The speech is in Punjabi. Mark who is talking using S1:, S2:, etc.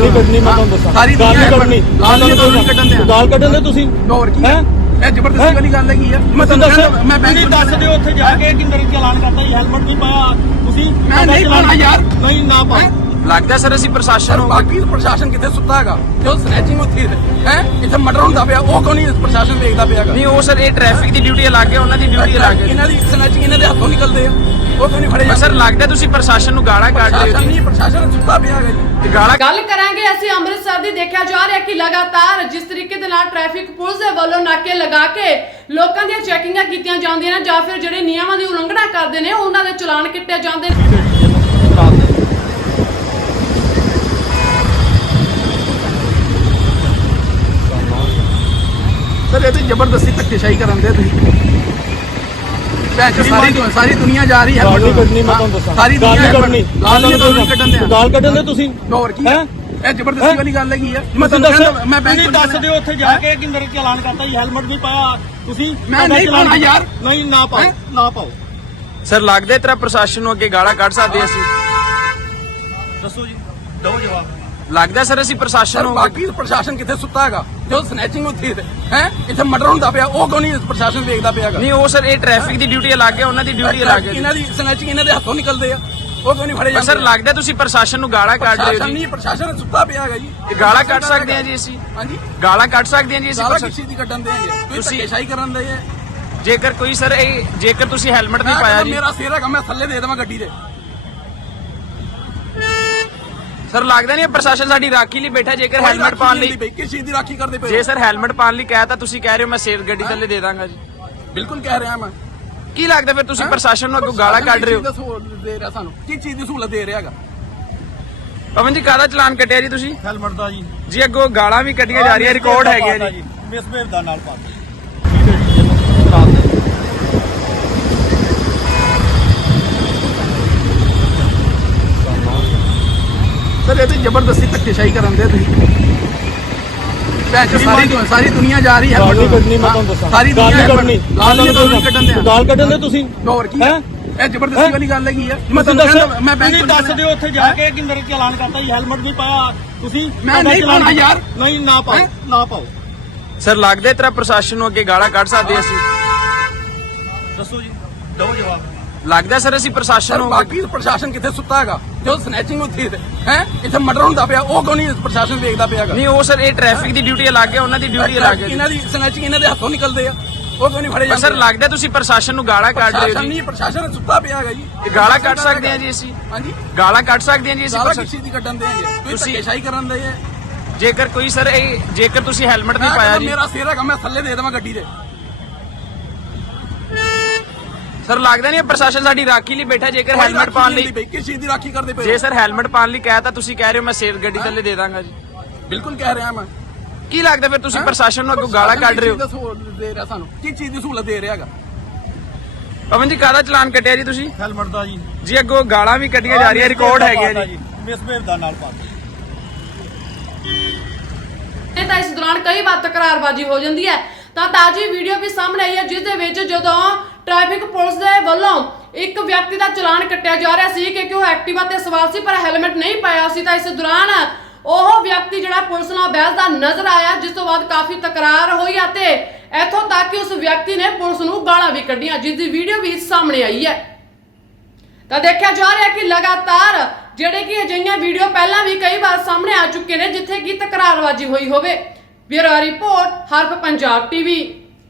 S1: ਨਹੀਂ ਕੱਢਣੀ ਮੈਂ ਤੁਹਾਨੂੰ ਦੱਸਾਂ
S2: ਸਾਰੀ
S1: ਗਾਲ ਨਹੀਂ ਕੱਢਣੀ
S2: ਗਾਲ ਕੱਢਣ ਦੇ
S1: ਗਾਲ ਕੱਢਣ ਦੇ ਤੁਸੀਂ
S2: ਹੋਰ ਕੀ
S1: ਹੈ
S2: ਇਹ ਜ਼ਬਰਦਸਤੀ ਵਾਲੀ ਗੱਲ ਹੈਗੀ ਆ ਮੈਂ ਤੁਹਾਨੂੰ ਕਹਿੰਦਾ ਮੈਂ ਬੈਂਕ
S1: ਦੱਸ ਦਿਓ ਉੱਥੇ ਜਾ ਕੇ ਕਿ ਮੇਰੇ ਚਲਾਨ ਕਰਤਾ ਜੀ ਹੈਲਮਟ ਨਹੀਂ ਪਾਇਆ ਤੁਸੀਂ
S2: ਮੈਂ ਨਹੀਂ ਪਾਉਣਾ ਯਾਰ
S1: ਨਹੀਂ ਨਾ ਪਾਓ
S3: ਲੱਗਦਾ ਸਰ ਅਸੀਂ ਪ੍ਰਸ਼ਾਸਨ ਨੂੰ
S2: ਬਾਕੀ ਪ੍ਰਸ਼ਾਸਨ ਕਿੱਥੇ ਸੁੱਤਾ ਹੈਗਾ ਜੋ ਸਨੈਚਿੰਗ ਹੁੰਦੀ ਹੈ ਇੱਥੇ ਮਰਡਰ ਹੁੰਦਾ ਪਿਆ ਉਹ ਕੋਈ ਨਹੀਂ ਪ੍ਰਸ਼ਾਸਨ ਦੇਖਦਾ ਪਿਆ ਹੈਗਾ
S3: ਨਹੀਂ ਉਹ ਸਰ ਇਹ ਟ੍ਰੈਫਿਕ ਦੀ ਡਿਊਟੀ ਅਲੱਗ ਹੈ ਉਹਨਾਂ ਦੀ ਡਿਊਟੀ ਅਲੱਗ ਹੈ
S2: ਇਹਨਾਂ ਦੀ ਸਨੈਚਿੰਗ ਇਹਨਾਂ ਦੇ ਹੱਥੋਂ ਨਿਕਲਦੇ ਆ ਉਹ ਕੋਈ ਨਹੀਂ ਫੜੇ
S3: ਪਰ ਸਰ ਲੱਗਦਾ ਤੁਸੀਂ ਪ੍ਰਸ਼ਾਸਨ ਨੂੰ ਗਾਲਾਂ ਕੱਢ ਰਹੇ ਹੋ
S2: ਪ੍ਰਸ਼ਾਸਨ ਨਹੀਂ ਪ੍ਰਸ਼ਾਸਨ ਸੁੱਤਾ ਪਿਆ ਹੈਗਾ ਜੀ
S3: ਜੀ ਗਾਲਾਂ
S4: ਗੱਲ ਕਰਾਂਗੇ ਅਸੀਂ ਅੰਮ੍ਰਿਤਸਰ ਦੀ। ਦੇਖਿਆ ਜਾ ਰਿਹਾ ਕਿ ਲਗਾਤਾਰ ਜਿਸ ਤਰੀਕੇ ਦੇ ਨਾਲ ਟ੍ਰੈਫਿਕ ਪੁਲਿਸ ਦੇ ਵੱਲੋਂ ਨਾਕੇ ਲਗਾ ਕੇ ਲੋਕਾਂ ਦੀਆਂ ਚੈਕਿੰਗਾਂ ਕੀਤੀਆਂ ਜਾਂਦੀਆਂ ਨੇ ਜਾਂ ਫਿਰ ਜਿਹੜੇ ਨਿਯਮਾਂ ਦੀ ਉਲੰਘਣਾ ਕਰਦੇ ਨੇ ਉਹਨਾਂ ਦੇ ਚਲਾਨ ਕੱਟੇ ਜਾਂਦੇ ਨੇ।
S2: ਸਰ ਇਹ ਤੇ ਜ਼ਬਰਦਸਤੀ ਧੱਕੇਸ਼ਾਹੀ ਕਰਨ ਦੇ ਤੁਸੀਂ ਸਾਰੀ ਦੁਨੀਆ ਜਾ ਰਹੀ ਹੈ
S1: ਗਾਲ ਨਹੀਂ ਕੱਢਣੀ ਮੈਂ ਤੁਹਾਨੂੰ ਦੱਸਾਂ
S2: ਸਾਰੀ
S1: ਗਾਲ
S2: ਦੁਨੀਆ
S1: ਨਹੀਂ ਕੱਢਣੀ
S2: ਗਾਲ ਕੱਢਣ ਦੇ
S1: ਗਾਲ ਕੱਢਣ ਦੇ ਤੁਸੀਂ
S2: ਹੋਰ ਕੀ
S1: ਹੈ
S2: ਇਹ ਜ਼ਬਰਦਸਤੀ ਵਾਲੀ ਗੱਲ ਹੈਗੀ ਆ
S1: ਮੈਂ ਤੁਹਾਨੂੰ ਦੱਸਾਂ
S2: ਮੈਂ ਬੈਂਕ
S1: ਤੁਸੀਂ ਦੱਸ ਦਿਓ ਉੱਥੇ ਜਾ ਕੇ ਕਿ ਮੇਰੇ ਚਲਾਨ ਕਰਤਾ ਜੀ ਹੈਲਮਟ ਨਹੀਂ ਪਾਇਆ ਤੁਸੀਂ
S2: ਮੈਂ ਨਹੀਂ ਪਾਉਣਾ ਯਾਰ
S1: ਨਹੀਂ ਨਾ ਪਾਓ ਨਾ ਪਾਓ
S3: ਸਰ ਲੱਗਦਾ ਤੇਰਾ ਪ੍ਰਸ਼ਾਸਨ ਨੂੰ ਅੱਗੇ ਗਾਲਾਂ ਕੱਢ ਸਕਦੇ ਅਸੀਂ
S1: ਦੱਸੋ ਜੀ ਦਿਓ ਜਵਾਬ
S3: ਲੱਗਦਾ ਸਰ ਅਸੀਂ ਪ੍ਰਸ਼ਾਸਨ ਨੂੰ
S2: ਬਾਕੀ ਪ੍ਰਸ਼ਾਸਨ ਕਿੱਥੇ ਸੁੱਤਾ ਹੈਗਾ ਜੋ ਸਨੈਚਿੰਗ ਹੁੰਦੀ ਹੈ ਇੱਥੇ ਮਰਡਰ ਹੁੰਦਾ ਪਿਆ ਉਹ ਕੋਈ ਨਹੀਂ ਪ੍ਰਸ਼ਾਸਨ ਦੇਖਦਾ ਪਿਆ ਹੈਗਾ
S3: ਨਹੀਂ ਉਹ ਸਰ ਇਹ ਟ੍ਰੈਫਿਕ ਦੀ ਡਿਊਟੀ ਅਲੱਗ ਹੈ ਉਹਨਾਂ ਦੀ ਡਿਊਟੀ ਅਲੱਗ ਹੈ
S2: ਇਹਨਾਂ ਦੀ ਸਨੈਚਿੰਗ ਇਹਨਾਂ ਦੇ ਹੱਥੋਂ ਨਿਕਲਦੇ ਆ ਉਹ ਕੋਈ ਨਹੀਂ ਫੜੇ
S3: ਪਰ ਸਰ ਲੱਗਦਾ ਤੁਸੀਂ ਪ੍ਰਸ਼ਾਸਨ ਨੂੰ ਗਾਲਾਂ ਕੱਢ ਰਹੇ ਹੋ
S2: ਪ੍ਰਸ਼ਾਸਨ
S3: ਜੀ
S2: ਨਹੀਂ ਪ੍ਰਸ਼ਾਸਨ ਸੁੱਤਾ ਪਿਆ ਹੈਗਾ ਜੀ
S3: ਇਹ ਗਾਲਾਂ ਕੱਢ ਸਕਦੇ ਹਾਂ ਜੀ ਅਸੀਂ
S2: ਹਾਂਜੀ
S3: ਗਾਲਾਂ ਕੱਢ ਸਕਦੇ ਹਾਂ ਜੀ ਅਸੀਂ
S2: ਸਾਰਾ
S3: ਪ੍ਰਸ਼ਾਸਨ-
S2: ਕਿਸੇ ਦੀ ਕੱਢਣ ਦੇ ਤੁਸੀਂ ਧੱਕੇਸ਼ਾਹੀ ਕਰਨ ਦੇ
S3: ਜੇਕਰ ਕੋਈ ਸਰ ਇਹ ਜੇਕਰ ਤੁਸੀਂ ਹੈਲਮਟ ਨਹੀਂ ਪਾਇਆ ਜੀ
S2: ਮੇਰਾ ਸਿਰ ਹੈਗਾ ਮੈਂ ਥੱਲੇ ਦੇ ਦੇਵਾਂ ਗੱਡੀ ਦੇ
S3: ਸਰ ਲੱਗਦਾ ਨਹੀਂ ਪ੍ਰਸ਼ਾਸਨ ਸਾਡੀ ਰਾਖੀ ਲਈ ਬੈਠਾ ਜੇਕਰ ਹੈਲਮਟ ਪਾਉਣ ਲਈ
S2: ਕਿਸ ਚੀਜ਼ ਦੀ ਰਾਖੀ ਕਰਦੇ ਪਏ
S3: ਜੇ ਸਰ ਹੈਲਮਟ ਪਾਉਣ ਲਈ ਕਹਿ ਤਾਂ ਤੁਸੀਂ ਕਹਿ ਰਹੇ ਹੋ ਮੈਂ ਸੇਫ ਗੱਡੀ ਥੱਲੇ ਦੇ ਦਾਂਗਾ ਜੀ
S2: ਬਿਲਕੁਲ ਕਹਿ ਰਿਹਾ ਮੈਂ
S3: ਕੀ ਲੱਗਦਾ ਫਿਰ ਤੁਸੀਂ ਪ੍ਰਸ਼ਾਸਨ ਨੂੰ ਅੱਗੋਂ ਗਾਲਾਂ ਕੱਢ ਰਹੇ ਹੋ
S2: ਦੇ ਰਿਹਾ ਸਾਨੂੰ ਕੀ ਚੀਜ਼ ਦੀ ਸਹੂਲਤ ਦੇ ਰਿਹਾ ਹੈਗਾ
S3: ਪਵਨ ਜੀ ਕਾਹਦਾ ਚਲਾਨ ਕੱਟਿਆ ਜੀ ਤੁਸੀਂ
S1: ਹੈਲਮਟ ਦਾ ਜੀ
S3: ਜੀ ਅੱਗੋਂ ਗਾਲਾਂ ਵੀ ਕੱਢੀਆਂ ਜਾ ਰਹੀਆਂ ਰਿਕਾਰਡ ਹੈਗੇ ਜੀ
S1: ਮਿਸਬਿਹੇਵ ਦਾ ਨਾਲ ਪਾ
S2: ਸਰ ਇਹ ਤੇ ਜ਼ਬਰਦਸਤੀ ਧੱਕੇਸ਼ਾਹੀ ਕਰਨ ਦੇ ਤੁਸੀਂ ਸਾਰੀ ਦੁਨੀਆ ਜਾ ਰਹੀ ਹੈ
S1: ਗਾਲ ਨਹੀਂ ਕੱਢਣੀ ਮੈਂ ਤੁਹਾਨੂੰ ਦੱਸਾਂ
S2: ਸਾਰੀ
S1: ਗਾਲ ਨਹੀਂ
S2: ਦੁਨੀਆ
S1: ਕੱਢਣੀ
S2: ਕੱਢਣ ਦੇ
S1: ਗਾਲ ਕੱਢਣ ਦੇ ਤੁਸੀਂ
S2: ਹੋਰ ਕੀ
S1: ਹੈ
S2: ਇਹ ਜ਼ਬਰਦਸਤੀ ਵਾਲੀ ਗੱਲ ਹੈਗੀ ਆ ਮੈਂ
S1: ਤੁਸੀਂ
S2: ਤੁਹਾਨੂੰ
S1: ਦੱਸੋ
S2: ਕਹਿੰਦਾ ਮੈਂ ਬੈਂਕ
S1: ਤੁਸੀਂ ਦੱਸ ਦਿਓ ਉੱਥੇ ਜਾ ਕੇ ਕਿ ਮੇਰੇ ਚਲਾਨ ਕਰਤਾ ਜੀ ਹੈਲਮਟ ਨਹੀਂ ਪਾਇਆ ਤੁਸੀਂ
S2: ਮੈਂ ਨਹੀਂ ਪਾਉਣਾ ਯਾਰ
S1: ਨਹੀਂ ਨਾ ਪਾਓ ਨਾ ਪਾਓ
S3: ਸਰ ਲੱਗਦਾ ਤੇਰਾ ਪ੍ਰਸ਼ਾਸਨ ਨੂੰ ਅੱਗੇ ਗਾਲਾਂ ਕੱਢ ਸਕਦੇ ਅਸੀਂ
S1: ਦੱਸੋ ਜੀ ਦਿਓ ਜਵਾਬ
S3: ਲੱਗਦਾ ਸਰ ਅਸੀਂ ਪ੍ਰਸ਼ਾਸਨ ਨੂੰ
S2: ਬਾਕੀ ਪ੍ਰਸ਼ਾਸਨ ਕਿੱਥੇ ਸੁੱਤਾ ਹੈਗਾ ਜੋ ਸਨੈਚਿੰਗ ਹੁੰਦੀ ਹੈ ਇੱਥੇ ਮਰਡਰ ਹੁੰਦਾ ਪਿਆ ਉਹ ਕੋਈ ਨਹੀਂ ਪ੍ਰਸ਼ਾਸਨ ਦੇਖਦਾ ਪਿਆ ਹੈਗਾ
S3: ਨਹੀਂ ਉਹ ਸਰ ਇਹ ਟ੍ਰੈਫਿਕ ਦੀ ਡਿਊਟੀ ਅਲੱਗ ਹੈ ਉਹਨਾਂ ਦੀ ਡਿਊਟੀ ਅਲੱਗ ਹੈ
S2: ਇਹਨਾਂ ਦੀ ਸਨੈਚਿੰਗ ਇਹਨਾਂ ਦੇ ਹੱਥੋਂ ਨਿਕਲਦੇ ਆ ਉਹ ਕੋਈ ਨਹੀਂ ਫੜੇ
S3: ਪਰ ਸਰ ਲੱਗਦਾ ਤੁਸੀਂ ਪ੍ਰਸ਼ਾਸਨ ਨੂੰ ਗਾਲਾਂ ਕੱਢ ਰਹੇ ਹੋ
S2: ਪ੍ਰਸ਼ਾਸਨ
S3: ਜੀ
S2: ਨਹੀਂ ਪ੍ਰਸ਼ਾਸਨ ਸੁੱਤਾ ਪਿਆ ਹੈਗਾ ਜੀ
S3: ਇਹ ਗਾਲਾਂ ਕੱਢ ਸਕਦੇ ਹਾਂ ਜੀ ਅਸੀਂ
S2: ਹਾਂਜੀ
S3: ਗਾਲਾਂ ਕੱਢ ਸਕਦੇ ਹਾਂ ਜੀ ਅਸੀਂ
S2: ਸਾਰਾ
S3: ਪ੍ਰਸ਼ਾਸਨ-
S2: ਕਿਸੇ ਦੀ ਕੱਢਣ ਦੇ ਤੁਸੀਂ
S3: ਤੁਸੀਂ-
S2: ਧੱਕੇਸ਼ਾਹੀ ਕਰਨ ਦੇ
S3: ਜੇਕਰ ਕੋਈ ਸਰ ਇਹ ਜੇਕਰ ਤੁਸੀਂ ਹੈਲਮਟ ਨਹੀਂ ਪਾਇਆ ਜੀ
S2: ਮੇਰਾ ਸਿਰ ਹੈਗਾ ਮੈਂ ਥੱਲੇ ਦੇ ਦੇਵਾਂ ਗੱਡੀ ਦੇ
S3: ਸਰ ਲੱਗਦਾ ਨਹੀਂ ਪ੍ਰਸ਼ਾਸਨ ਸਾਡੀ ਰਾਖੀ ਲਈ ਬੈਠਾ ਜੇਕਰ ਹੈਲਮਟ ਪਾਉਣ ਲਈ
S2: ਕਿਸ ਚੀਜ਼ ਦੀ ਰਾਖੀ ਕਰਦੇ ਪਏ
S3: ਜੇ ਸਰ ਹੈਲਮਟ ਪਾਉਣ ਲਈ ਕਹਿ ਤਾਂ ਤੁਸੀਂ ਕਹਿ ਰਹੇ ਹੋ ਮੈਂ ਸੇਫ ਗੱਡੀ ਥੱਲੇ ਦੇ ਦਾਂਗਾ ਜੀ
S2: ਬਿਲਕੁਲ ਕਹਿ ਰਿਹਾ ਮੈਂ
S3: ਕੀ ਲੱਗਦਾ ਫਿਰ ਤੁਸੀਂ ਪ੍ਰਸ਼ਾਸਨ ਨੂੰ ਅੱਗੋਂ ਗਾਲਾਂ ਕੱਢ ਰਹੇ ਹੋ
S2: ਦੇ ਰਿਹਾ ਸਾਨੂੰ ਕੀ ਚੀਜ਼ ਦੀ ਸਹੂਲਤ ਦੇ ਰਿਹਾ ਹੈਗਾ
S3: ਪਵਨ ਜੀ ਕਾਹਦਾ ਚਲਾਨ ਕੱਟਿਆ ਜੀ ਤੁਸੀਂ
S1: ਹੈਲਮਟ ਦਾ ਜੀ
S3: ਜੀ ਅੱਗੋਂ ਗਾਲਾਂ ਵੀ ਕੱਢੀਆਂ ਜਾ ਰਹੀਆਂ ਰਿਕਾਰਡ ਹੈਗੇ ਜੀ
S1: ਮਿਸਬਿਹੇਵ ਦਾ ਨਾਲ ਪਾ
S4: ਇਹ ਤਾਂ ਇਸ ਦੌਰਾਨ ਕਈ ਵਾਰ ਤਕਰਾਰਬਾਜ਼ੀ ਹੋ ਜਾਂਦੀ ਹੈ। ਤਾਂ ਤਾਜੀ ਵੀਡੀਓ ਵੀ ਸਾਹਮਣੇ ਆਈ ਹੈ ਜਿਸ ਦੇ ਵਿੱਚ ਜਦੋਂ ਟ੍ਰੈਫਿਕ ਪੁਲਿਸ ਦੇ ਵੱਲੋਂ ਇੱਕ ਵਿਅਕਤੀ ਦਾ ਚਲਾਨ ਕੱਟਿਆ ਜਾ ਰਿਹਾ ਸੀ ਕਿ ਉਹ ਐਕਟਿਵਾ ਤੇ ਸਵਾਰ ਸੀ ਪਰ ਹੈਲਮਟ ਨਹੀਂ ਪਾਇਆ ਸੀ। ਤਾਂ ਇਸ ਦੌਰਾਨ ਉਹ ਵਿਅਕਤੀ ਜਿਹੜਾ ਪੁਲਿਸ ਨਾਲ ਬਹਿਸਦਾ ਨਜ਼ਰ ਆਇਆ ਜਿਸ ਤੋਂ ਬਾਅਦ ਕਾਫੀ ਤਕਰਾਰ ਹੋਈ ਅਤੇ ਇੱਥੋਂ ਤੱਕ ਕਿ ਉਸ ਵਿਅਕਤੀ ਨੇ ਪੁਲਿਸ ਨੂੰ ਗਾਲਾਂ ਵੀ ਕੱਢੀਆਂ ਜਿਸ ਦੀ ਵੀਡੀਓ ਵੀ ਸਾਹਮਣੇ ਆਈ ਹੈ। ਤਾਂ ਦੇਖਿਆ ਜਾ ਰਿਹਾ ਕਿ ਲਗਾਤਾਰ ਜਿਹੜੇ ਕਿ ਅਜਿਹੀਆਂ ਵੀਡੀਓ ਪਹਿਲਾਂ ਵੀ ਕਈ ਵਾਰ ਸਾਹਮਣੇ ਆ ਚੁੱਕੇ ਨੇ ਜਿੱਥੇ ਕਿ ਤਕਰਾਰਬਾਜ਼ੀ ਹੋਈ ਹੋਵੇ। Bureau report Harf Punjab TV.